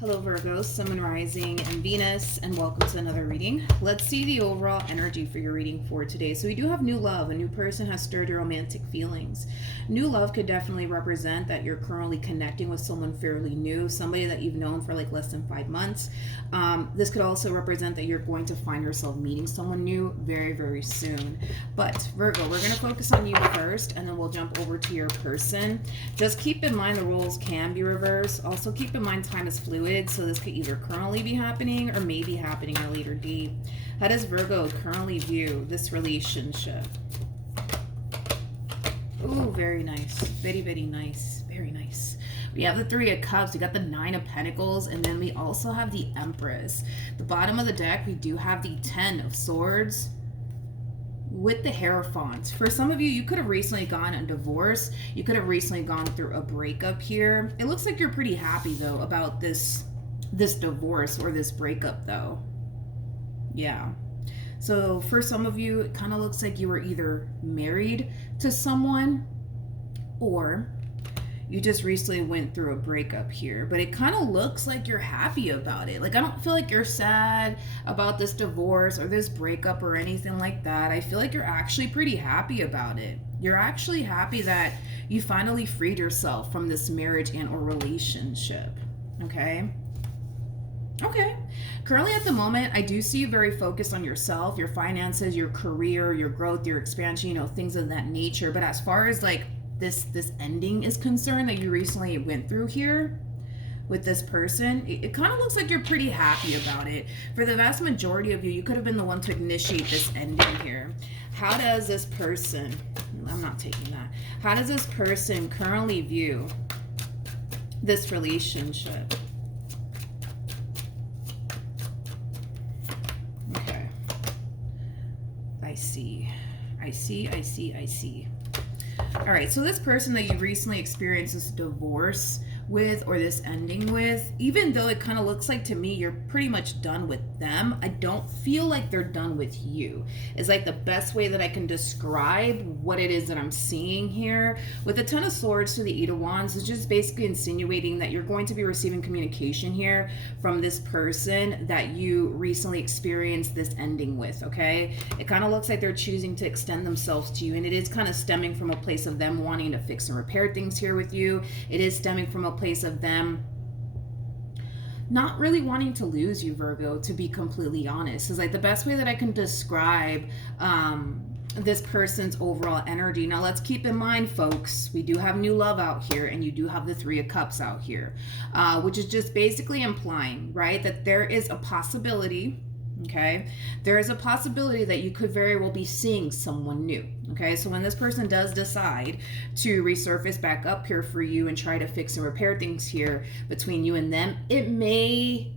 Hello Virgo, Sun, Moon, Rising, and Venus, and welcome to another reading. Let's see the overall energy for your reading for today. So we do have new love. A new person has stirred your romantic feelings. New love could definitely represent that you're currently connecting with someone fairly new, somebody that you've known for like less than 5 months. This could also represent that you're going to find yourself meeting someone new very, very soon. But Virgo, we're going to focus on you first, and then we'll jump over to your person. Just keep in mind the roles can be reversed. Also keep in mind time is fluid. So this could either currently be happening or may be happening at a later date. How does Virgo currently view this relationship? Ooh, very nice. Very, very nice. Very nice. We have the Three of Cups, we got the Nine of Pentacles, and then we also have the Empress. The bottom of the deck, we do have the Ten of Swords with the Hierophant. For some of you, you could have recently gone a divorce. You could have recently gone through a breakup here. It looks like you're pretty happy though about this divorce or this breakup though. Yeah. So for some of you, it kind of looks like you were either married to someone or you just recently went through a breakup here, but it kind of looks like you're happy about it. Like, I don't feel like you're sad about this divorce or this breakup or anything like that. I feel like you're actually pretty happy about it. You're actually happy that you finally freed yourself from this marriage and or relationship. Okay? Okay. Currently at the moment, I do see you very focused on yourself, your finances, your career, your growth, your expansion, things of that nature. But as far as like this ending is concerned that you recently went through here with this person, it kind of looks like you're pretty happy about it. For the vast majority of you, you could have been the one to initiate this ending here. How does this person, I'm not taking that, how does this person currently view this relationship? Okay. I see. All right, so this person that you recently experienced this divorce with or this ending with, even though it kind of looks like to me you're pretty much done with them, I don't feel like they're done with you. It's like the best way that I can describe what it is that I'm seeing here. With the Ten of Swords to the Eight of Wands, it's just basically insinuating that you're going to be receiving communication here from this person that you recently experienced this ending with, okay? It kind of looks like they're choosing to extend themselves to you, and it is kind of stemming from a place of them wanting to fix and repair things here with you. It is stemming from a place of them not really wanting to lose you, Virgo, to be completely honest. Is like the best way that I can describe this person's overall energy. Now let's keep in mind, folks, we do have new love out here, and you do have the Three of Cups out here, which is just basically implying, right, that there is a possibility. Okay, there is a possibility that you could very well be seeing someone new. Okay, so when this person does decide to resurface back up here for you and try to fix and repair things here between you and them, it may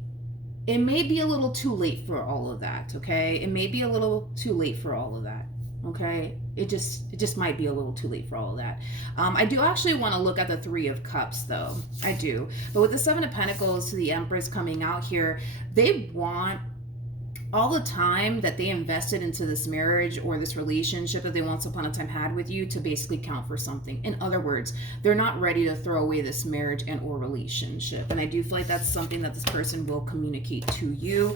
be a little too late for all of that. Okay, it may be a little too late for all of that. Okay, it just might be a little too late for all of that. I do actually want to look at the Three of Cups though. I do, but with the Seven of Pentacles to the Empress coming out here, they want all the time that they invested into this marriage or this relationship that they once upon a time had with you to basically count for something. In other words, they're not ready to throw away this marriage and or relationship. And I do feel like that's something that this person will communicate to you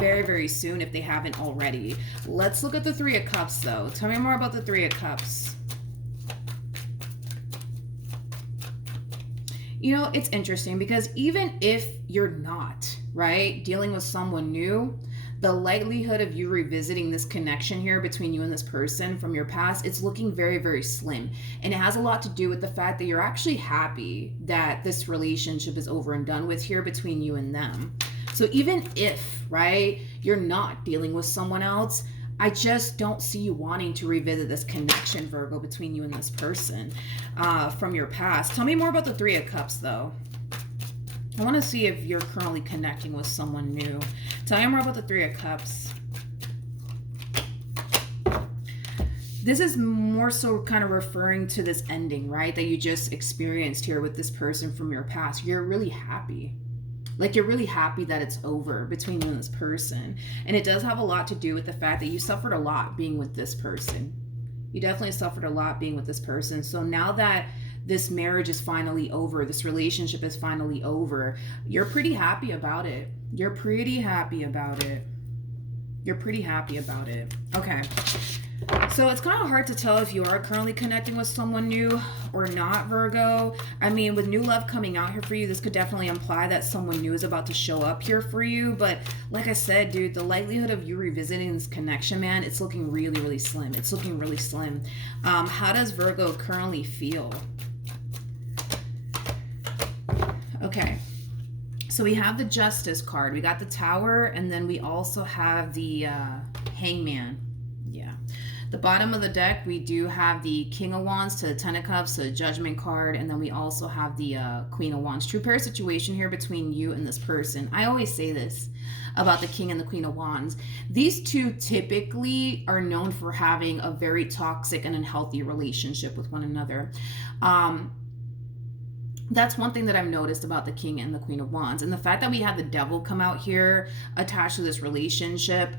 very, very soon if they haven't already. Let's look at the Three of Cups though. Tell me more about the Three of Cups. It's interesting because even if you're not, right, dealing with someone new, the likelihood of you revisiting this connection here between you and this person from your past, it's looking very, very slim. And it has a lot to do with the fact that you're actually happy that this relationship is over and done with here between you and them. So even if, right, you're not dealing with someone else, I just don't see you wanting to revisit this connection, Virgo, between you and this person from your past. Tell me more about the Three of Cups, though. I want to see if you're currently connecting with someone new. Tell me more about the Three of Cups. This is more so kind of referring to this ending, right, that you just experienced here with this person from your past. You're really happy. Like, you're really happy that it's over between you and this person. And it does have a lot to do with the fact that you suffered a lot being with this person. You definitely suffered a lot being with this person. So now that this marriage is finally over, this relationship is finally over. You're pretty happy about it. You're pretty happy about it. You're pretty happy about it. Okay. So it's kind of hard to tell if you are currently connecting with someone new or not, Virgo. I mean, with new love coming out here for you, this could definitely imply that someone new is about to show up here for you. But like I said, dude, the likelihood of you revisiting this connection, man, it's looking really, really slim. It's looking really slim. How does Virgo currently feel? Okay. So we have the Justice card. We got the Tower, and then we also have the Hangman. Yeah. The bottom of the deck, we do have the King of Wands to the Ten of Cups to the Judgment card, and then we also have the Queen of Wands. True pair situation here between you and this person. I always say this about the King and the Queen of Wands. These two typically are known for having a very toxic and unhealthy relationship with one another. That's one thing that I've noticed about the King and the Queen of Wands. And the fact that we have the Devil come out here attached to this relationship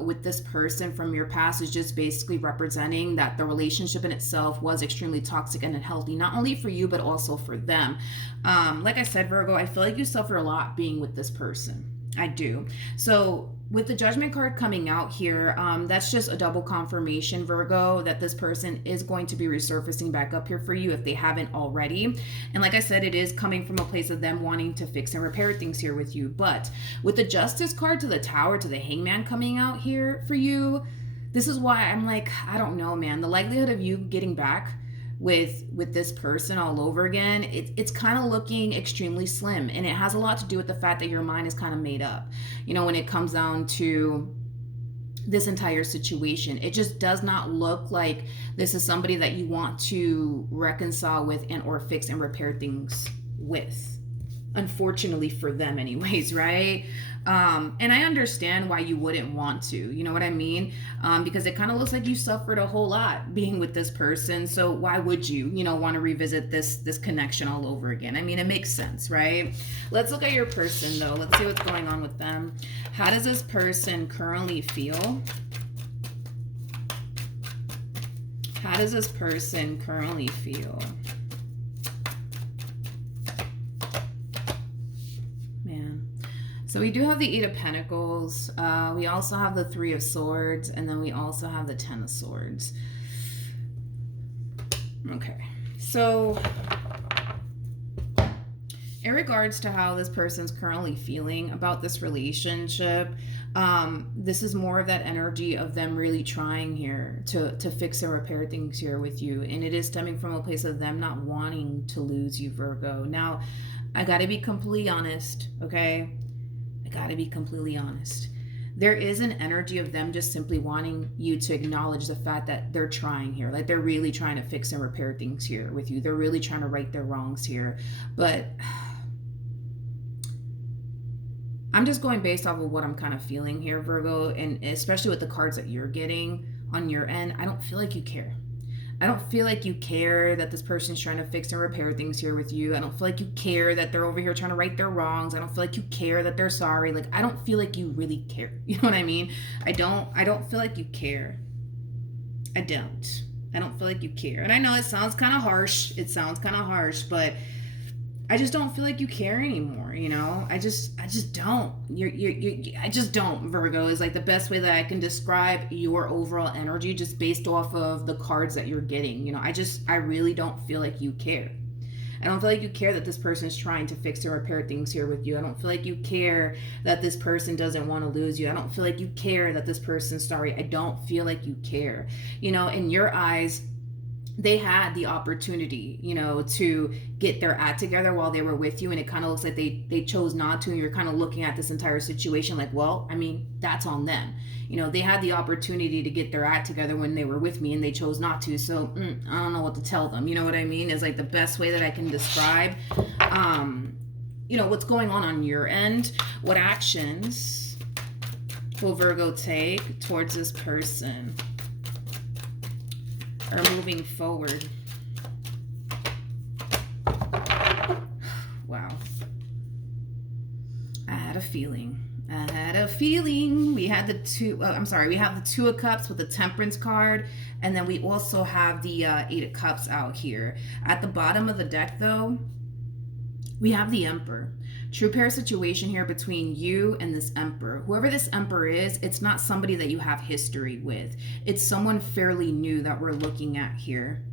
with this person from your past is just basically representing that the relationship in itself was extremely toxic and unhealthy, not only for you, but also for them. Like I said, Virgo, I feel like you suffer a lot being with this person. I do. So with the Judgment card coming out here, that's just a double confirmation, Virgo, that this person is going to be resurfacing back up here for you if they haven't already. And like I said, it is coming from a place of them wanting to fix and repair things here with you. But with the Justice card to the Tower to the Hangman coming out here for you, this is why I'm like, I don't know, man. The likelihood of you getting back with this person all over again, it's kind of looking extremely slim, and it has a lot to do with the fact that your mind is kind of made up, you know, when it comes down to this entire situation. It just does not look like this is somebody that you want to reconcile with and or fix and repair things with, unfortunately for them anyways, right? And I understand why you wouldn't want to, you know what I mean? Because it kind of looks like you suffered a whole lot being with this person. So why would you, you know, want to revisit this connection all over again? I mean, it makes sense, right? Let's look at your person though. Let's see what's going on with them. How does this person currently feel? How does this person currently feel? So we do have the Eight of Pentacles. We also have the Three of Swords. And then we also have the Ten of Swords. Okay. So in regards to how this person's currently feeling about this relationship, this is more of that energy of them really trying here to fix and repair things here with you. And it is stemming from a place of them not wanting to lose you, Virgo. Now, I got to be completely honest, okay? Gotta be completely honest. There is an energy of them just simply wanting you to acknowledge the fact that they're trying here. Like they're really trying to fix and repair things here with you. They're really trying to right their wrongs here. But I'm just going based off of what I'm kind of feeling here, Virgo. And especially with the cards that you're getting on your end, I don't feel like you care. I don't feel like you care that this person's trying to fix and repair things here with you. I don't feel like you care that they're over here trying to right their wrongs. I don't feel like you care that they're sorry. Like, I don't feel like you really care. You know what I mean? I don't feel like you care. I don't feel like you care. And I know it sounds kind of harsh. But I just don't feel like you care anymore, you know? I just don't. I just don't, Virgo, is like the best way that I can describe your overall energy just based off of the cards that you're getting. You know, I really don't feel like you care. I don't feel like you care that this person is trying to fix or repair things here with you. I don't feel like you care that this person doesn't want to lose you. I don't feel like you care that this person's sorry. I don't feel like you care. You know, in your eyes, they had the opportunity, you know, to get their act together while they were with you, and it kind of looks like they chose not to, and you're kind of looking at this entire situation like, well, I mean, that's on them. You know, they had the opportunity to get their act together when they were with me, and they chose not to. So I don't know what to tell them. You know what I mean? Is like the best way that I can describe, you know, what's going on your end. What actions will Virgo take towards this person? Are moving forward. Wow. I had a feeling. I had a feeling. We had the we have the Two of Cups with the Temperance card, and then we also have the Eight of Cups out here. At the bottom of the deck, though, we have the Emperor. True pair situation here between you and this Emperor. Whoever this Emperor is, it's not somebody that you have history with. It's someone fairly new that we're looking at here.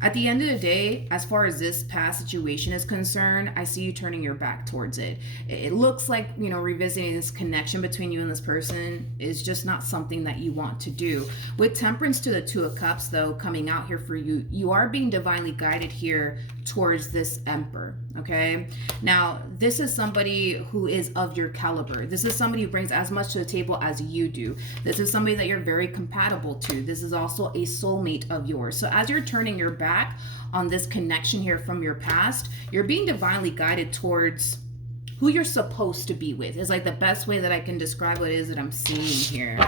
At the end of the day, as far as this past situation is concerned, I see you turning your back towards it. It looks like, you know, revisiting this connection between you and this person is just not something that you want to do. With Temperance to the Two of Cups, though, coming out here for you, you are being divinely guided here towards this Emperor, okay? Now, this is somebody who is of your caliber. This is somebody who brings as much to the table as you do. This is somebody that you're very compatible to. This is also a soulmate of yours. So as you're turning your back on this connection here from your past, you're being divinely guided towards who you're supposed to be with. Is like the best way that I can describe what it is that I'm seeing here.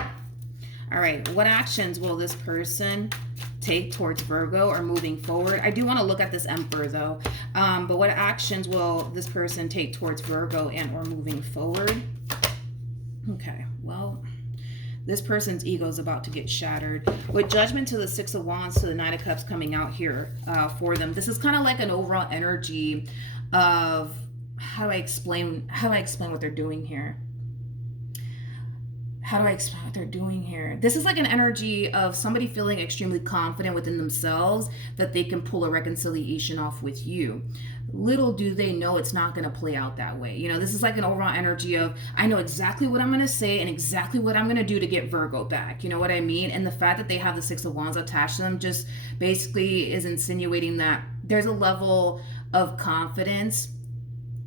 All right, what actions will this person take towards Virgo or moving forward? I do want to look at this Emperor though, but what actions will this person take towards Virgo and or moving forward? Okay, well, this person's ego is about to get shattered. With Judgment to the Six of Wands to the Nine of Cups coming out here for them, this is kind of like an overall energy of how do I explain what they're doing here? How do I explain what they're doing here? This is like an energy of somebody feeling extremely confident within themselves that they can pull a reconciliation off with you. Little do they know it's not going to play out that way. You know, this is like an overall energy of, I know exactly what I'm going to say and exactly what I'm going to do to get Virgo back. You know what I mean? And the fact that they have the Six of Wands attached to them just basically is insinuating that there's a level of confidence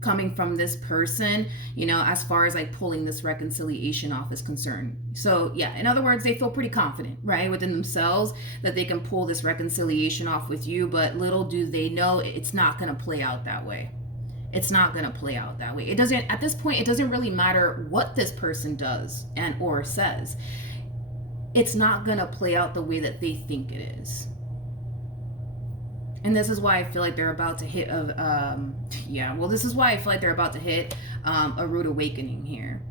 coming from this person, you know, as far as like pulling this reconciliation off is concerned. So yeah, in other words, they feel pretty confident, right, within themselves that they can pull this reconciliation off with you, but little do they know it's not going to play out that way. It's not going to play out that way. It doesn't, at this point, it doesn't really matter what this person does and or says. It's not going to play out the way that they think it is. And this is why I feel like they're about to hit this is why I feel like they're about to hit a rude awakening here.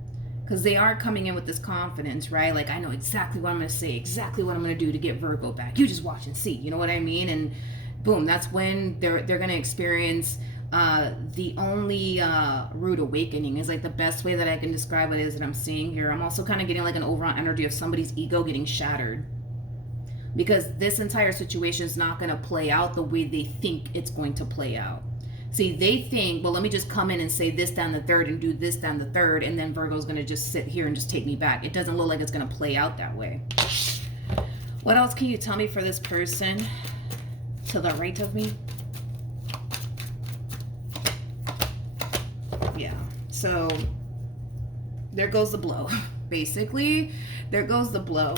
Because they are coming in with this confidence, right? Like, I know exactly what I'm going to say, exactly what I'm going to do to get Virgo back. You just watch and see, you know what I mean? And boom, that's when they're going to experience the only rude awakening is like the best way that I can describe what it is that I'm seeing here. I'm also kind of getting like an overall energy of somebody's ego getting shattered. Because this entire situation is not going to play out the way they think it's going to play out. See, they think, well, let me just come in and say this down the third and do this down the third, and then Virgo's going to just sit here and just take me back. It doesn't look like it's going to play out that way. What else can you tell me for this person to the right of me? Yeah, so there goes the blow. Basically, there goes the blow.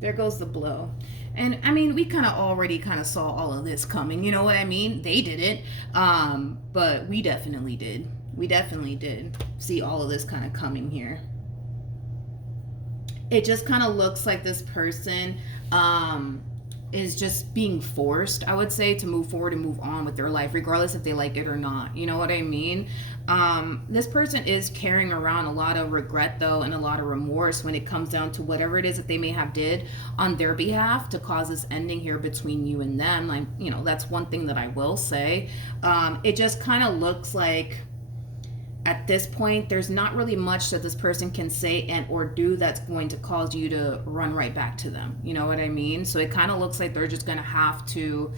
There goes the blow. And I mean, we kind of already kind of saw all of this coming. You know what I mean? They didn't. But we definitely did. We definitely did see all of this kind of coming here. It just kind of looks like this person is just being forced, I would say, to move forward and move on with their life, regardless if they like it or not. You know what I mean? This person is carrying around a lot of regret, though, and a lot of remorse when it comes down to whatever it is that they may have did on their behalf to cause this ending here between you and them. Like, you know, that's one thing that I will say. It just kind of looks like at this point, there's not really much that this person can say and or do that's going to cause you to run right back to them. You know what I mean? So it kind of looks like they're just going to have to,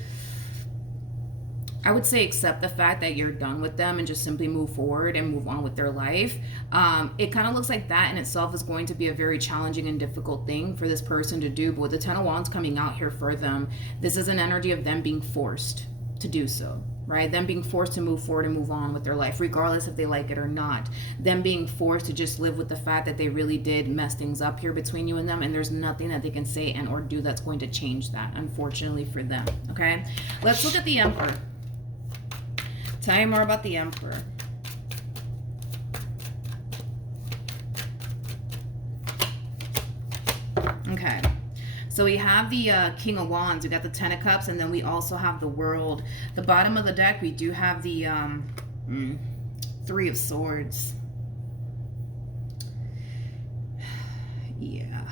I would say, accept the fact that you're done with them and just simply move forward and move on with their life. It kind of looks like that in itself is going to be a very challenging and difficult thing for this person to do. But with the Ten of Wands coming out here for them, this is an energy of them being forced to do so. Right? Them being forced to move forward and move on with their life, regardless if they like it or not. Them being forced to just live with the fact that they really did mess things up here between you and them, and there's nothing that they can say and or do that's going to change that, unfortunately for them. Okay? Let's look at the Emperor. Tell me more about the Emperor. Okay. So we have the King of Wands, we got the Ten of Cups, and then we also have the World. The bottom of the deck, we do have the Three of Swords. Yeah.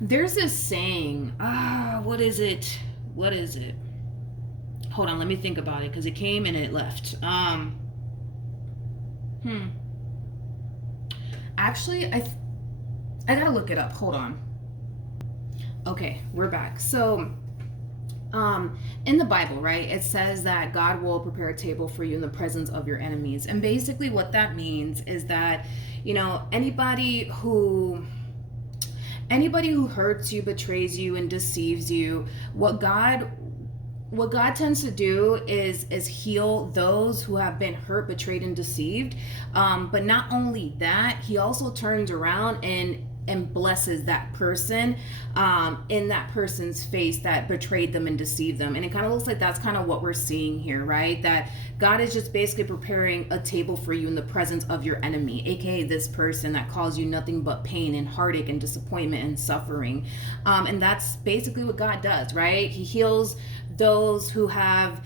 There's this saying, what is it? What is it? Hold on, let me think about it because it came and it left. Actually, I gotta look it up. Hold on. Okay, we're back. So, in the Bible, right, it says that God will prepare a table for you in the presence of your enemies. And basically what that means is that, anybody who hurts you, betrays you, and deceives you, what God tends to do is heal those who have been hurt, betrayed, and deceived. But not only that, he also turns around and blesses that person in that person's face that betrayed them and deceived them. And it kind of looks like that's kind of what we're seeing here, right? That God is just basically preparing a table for you in the presence of your enemy, aka this person that caused you nothing but pain and heartache and disappointment and suffering. And that's basically what God does, right? He heals those who have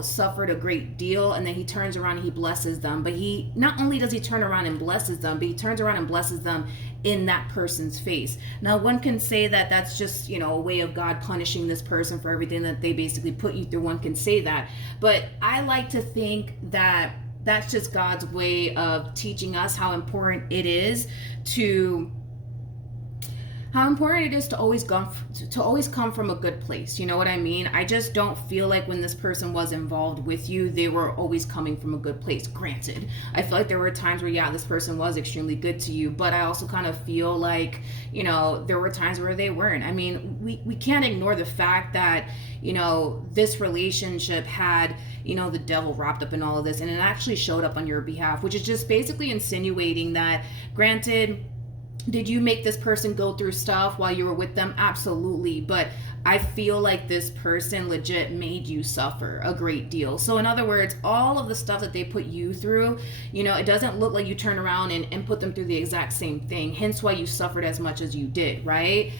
suffered a great deal, and then he turns around and he blesses them. But he not only does he turn around and blesses them, but he turns around and blesses them in that person's face. Now one can say that that's just a way of God punishing this person for everything that they basically put you through. One can say that, but I like to think that that's just God's way of teaching us how important it is to always come from a good place. You know what I mean? I just don't feel like when this person was involved with you, they were always coming from a good place. Granted, I feel like there were times where this person was extremely good to you, but I also kind of feel like there were times where they weren't. I mean, we can't ignore the fact that this relationship had the devil wrapped up in all of this, and it actually showed up on your behalf, which is just basically insinuating that, granted, did you make this person go through stuff while you were with them? Absolutely. But I feel like this person legit made you suffer a great deal. So in other words, all of the stuff that they put you through, it doesn't look like you turn around and put them through the exact same thing. Hence why you suffered as much as you did, right?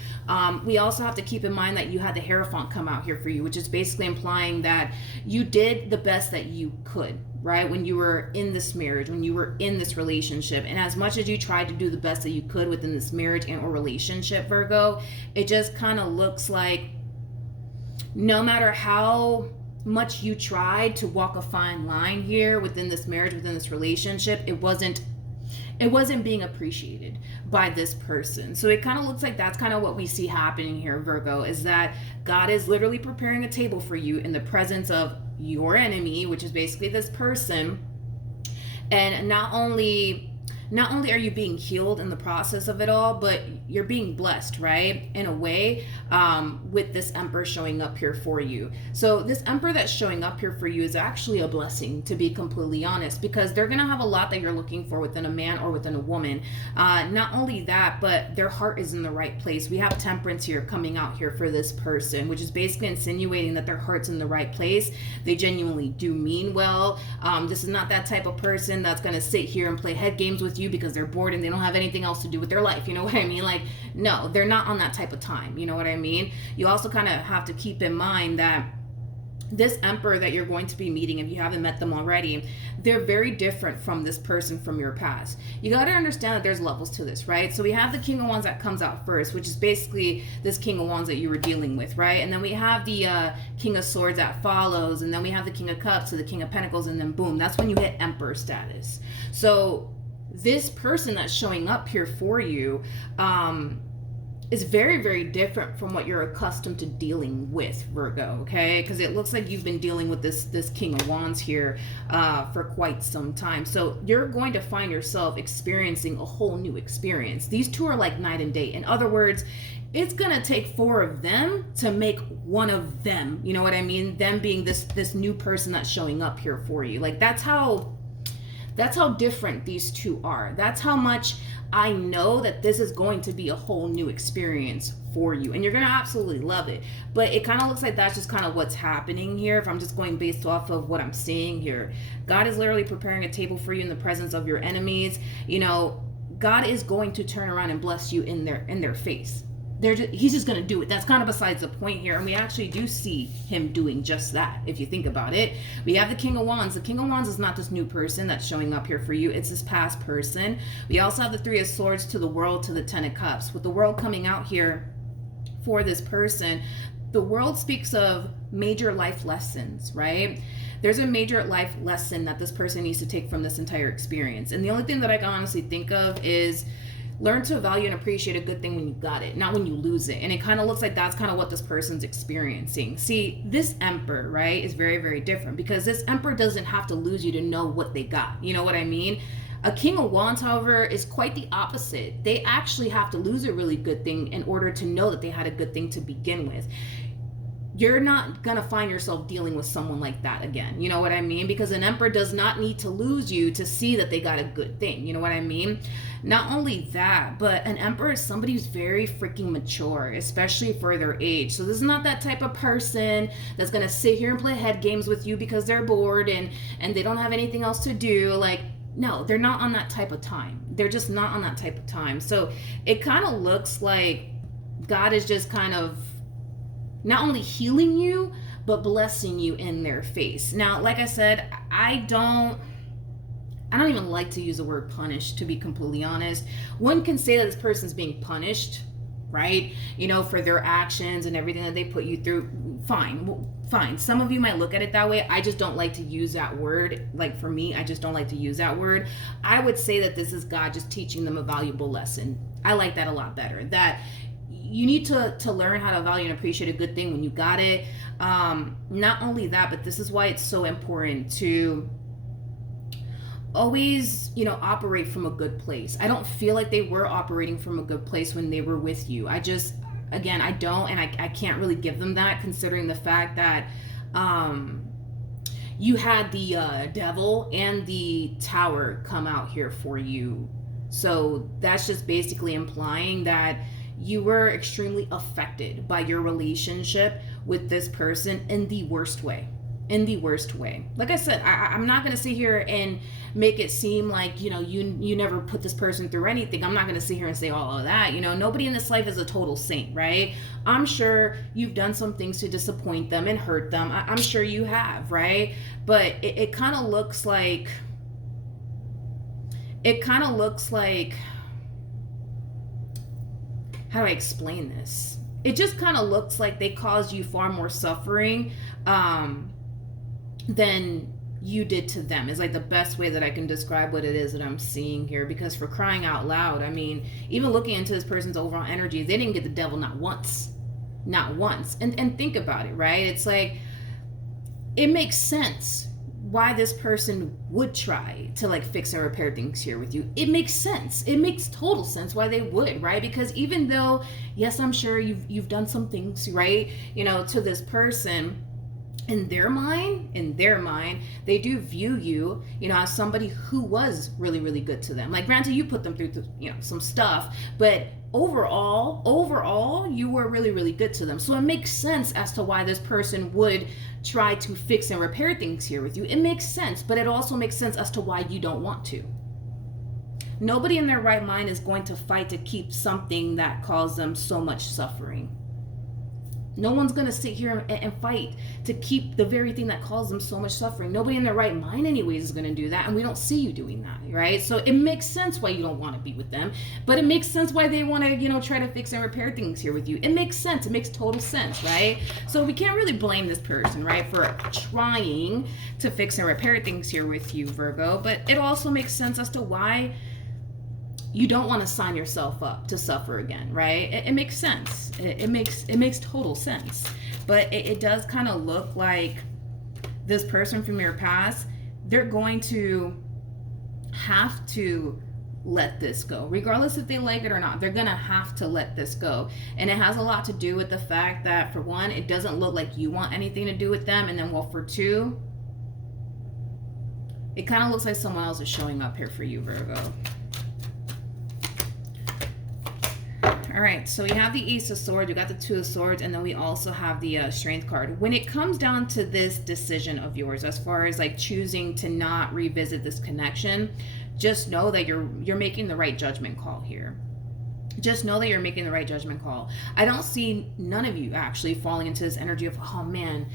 We also have to keep in mind that you had the Hierophant come out here for you, which is basically implying that you did the best that you could, right? When you were in this marriage, when you were in this relationship. And as much as you tried to do the best that you could within this marriage and or relationship, Virgo, it just kind of looks like no matter how much you tried to walk a fine line here within this marriage, within this relationship, it wasn't being appreciated by this person. So it kind of looks like that's kind of what we see happening here, Virgo, is that God is literally preparing a table for you in the presence of your enemy, which is basically this person. And not only are you being healed in the process of it all, but you're being blessed, right? In a way, with this Emperor showing up here for you. So this Emperor that's showing up here for you is actually a blessing, to be completely honest, because they're going to have a lot that you're looking for within a man or within a woman. Not only that, but their heart is in the right place. We have Temperance here coming out here for this person, which is basically insinuating that their heart's in the right place. They genuinely do mean well. This is not that type of person that's going to sit here and play head games with you because they're bored and they don't have anything else to do with their life. You know what I mean? Like, no, they're not on that type of time. You know what I mean? You also kind of have to keep in mind that this Emperor that you're going to be meeting, if you haven't met them already, they're very different from this person from your past. You got to understand that there's levels to this, right? So we have the King of Wands that comes out first, which is basically this King of Wands that you were dealing with, right? And then we have the King of Swords that follows, and then we have the King of Cups to the King of Pentacles, and then boom, that's when you hit Emperor status. So this person that's showing up here for you is very, very different from what you're accustomed to dealing with, Virgo, okay? Because it looks like you've been dealing with this King of Wands here for quite some time. So you're going to find yourself experiencing a whole new experience. These two are like night and day. In other words, it's gonna take four of them to make one of them. You know what I mean? Them being this new person that's showing up here for you. Like, that's how different these two are. That's how much I know that this is going to be a whole new experience for you, and you're going to absolutely love it. But it kind of looks like that's just kind of what's happening here. If I'm just going based off of what I'm seeing here, God is literally preparing a table for you in the presence of your enemies. God is going to turn around and bless you in their face. he's just going to do it. That's kind of besides the point here. And we actually do see him doing just that, if you think about it. We have the King of Wands. The King of Wands is not this new person that's showing up here for you. It's this past person. We also have the Three of Swords to the World, to the Ten of Cups. With the World coming out here for this person, the World speaks of major life lessons, right? There's a major life lesson that this person needs to take from this entire experience. And the only thing that I can honestly think of is learn to value and appreciate a good thing when you got it, not when you lose it. And it kind of looks like that's kind of what this person's experiencing. See, this Emperor, right, is very, very different, because this Emperor doesn't have to lose you to know what they got. You know what I mean? A King of Wands, however, is quite the opposite. They actually have to lose a really good thing in order to know that they had a good thing to begin with. You're not going to find yourself dealing with someone like that again. You know what I mean? Because an Emperor does not need to lose you to see that they got a good thing. You know what I mean? Not only that, but an Emperor is somebody who's very freaking mature, especially for their age. So this is not that type of person that's going to sit here and play head games with you because they're bored and they don't have anything else to do. Like, no, they're not on that type of time. They're just not on that type of time. So it kind of looks like God is just kind of not only healing you, but blessing you in their face. Now, like I said, I don't even like to use the word punished, to be completely honest. One can say that this person's being punished, right? You know, for their actions and everything that they put you through. Fine. Some of you might look at it that way. I just don't like to use that word. Like for me, I just don't like to use that word. I would say that this is God just teaching them a valuable lesson. I like that a lot better. That you need to learn how to value and appreciate a good thing when you got it. Not only that, but this is why it's so important to always, operate from a good place. I don't feel like they were operating from a good place when they were with you. I don't, and I can't really give them that, considering the fact that you had the Devil and the Tower come out here for you. So that's just basically implying that you were extremely affected by your relationship with this person in the worst way. Like I said, I'm not going to sit here and make it seem like, you never put this person through anything. I'm not going to sit here and say all of that. Nobody in this life is a total saint, right? I'm sure you've done some things to disappoint them and hurt them. I'm sure you have, right? But it kind of looks like, how do I explain this? It just kind of looks like they caused you far more suffering than you did to them. Is like the best way that I can describe what it is that I'm seeing here. Because for crying out loud, I mean, even looking into this person's overall energy, they didn't get the Devil not once. And think about it, right? It's like, it makes sense why this person would try to fix and repair things here with you. It makes sense. It makes total sense why they would, right? Because even though, yes, I'm sure you've done some things, right, to this person, in their mind, they do view you, as somebody who was really, really good to them. Like, granted, you put them through, some stuff, but overall, you were really, really good to them. So it makes sense as to why this person would try to fix and repair things here with you. It makes sense, but it also makes sense as to why you don't want to. Nobody in their right mind is going to fight to keep something that caused them so much suffering. No one's going to sit here and fight to keep the very thing that caused them so much suffering. Nobody in their right mind anyways is going to do that, and we don't see you doing that, right? So it makes sense why you don't want to be with them, but it makes sense why they want to, try to fix and repair things here with you. It makes sense. It makes total sense, right? So we can't really blame this person, right, for trying to fix and repair things here with you, Virgo, but it also makes sense as to why you don't want to sign yourself up to suffer again, right? It makes sense. It makes total sense. But it does kind of look like this person from your past, they're going to have to let this go. Regardless if they like it or not, they're going to have to let this go. And it has a lot to do with the fact that, for one, it doesn't look like you want anything to do with them. And then, well, for two, it kind of looks like someone else is showing up here for you, Virgo. All right, so we have the Ace of Swords, we got the Two of Swords, and then we also have the Strength card. When it comes down to this decision of yours, as far as choosing to not revisit this connection, just know that you're making the right judgment call here. just know that you're making the right judgment call. I don't see none of you actually falling into this energy of, oh man,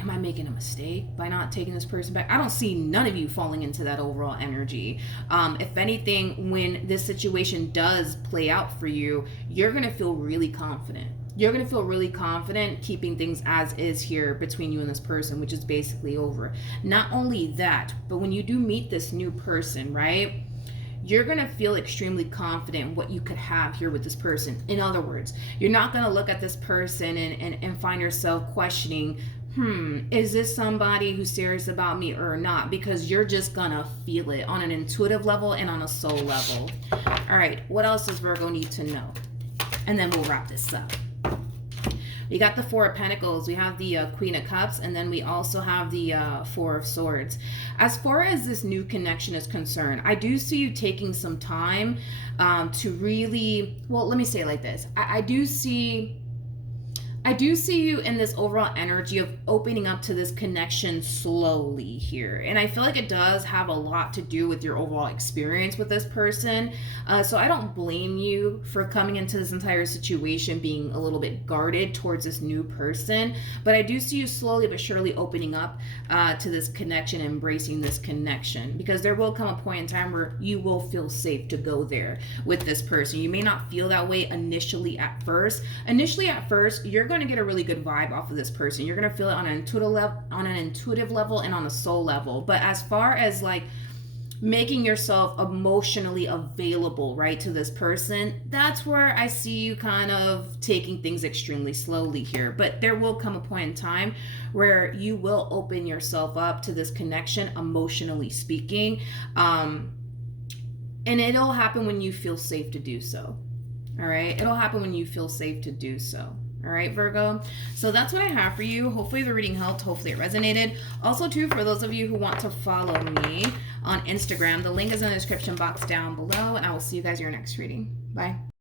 am I making a mistake by not taking this person back? I don't see none of you falling into that overall energy. If anything, when this situation does play out for you, you're going to feel really confident. You're going to feel really confident keeping things as is here between you and this person, which is basically over. Not only that, but when you do meet this new person, right? You're going to feel extremely confident in what you could have here with this person. In other words, you're not going to look at this person and find yourself questioning, is this somebody who's serious about me or not? Because you're just going to feel it on an intuitive level and on a soul level. All right, what else does Virgo need to know? And then we'll wrap this up. We got the Four of Pentacles, we have the Queen of Cups, and then we also have the Four of Swords. As far as this new connection is concerned, I do see you taking some time to really, well, let me say it like this. I do see you in this overall energy of opening up to this connection slowly here. And I feel like it does have a lot to do with your overall experience with this person. So I don't blame you for coming into this entire situation being a little bit guarded towards this new person. But I do see you slowly but surely opening up to this connection, embracing this connection. Because there will come a point in time where you will feel safe to go there with this person. You may not feel that way initially at first. Initially at first, you're going to get a really good vibe off of this person. You're going to feel it on an intuitive level and on a soul level. But as far as like making yourself emotionally available, right, to this person, that's where I see you kind of taking things extremely slowly here. But there will come a point in time where you will open yourself up to this connection, emotionally speaking. And it'll happen when you feel safe to do so. All right, it'll happen when you feel safe to do so. All right, Virgo. So that's what I have for you. Hopefully the reading helped. Hopefully it resonated. Also, too, for those of you who want to follow me on Instagram, the link is in the description box down below, and I will see you guys in your next reading. Bye.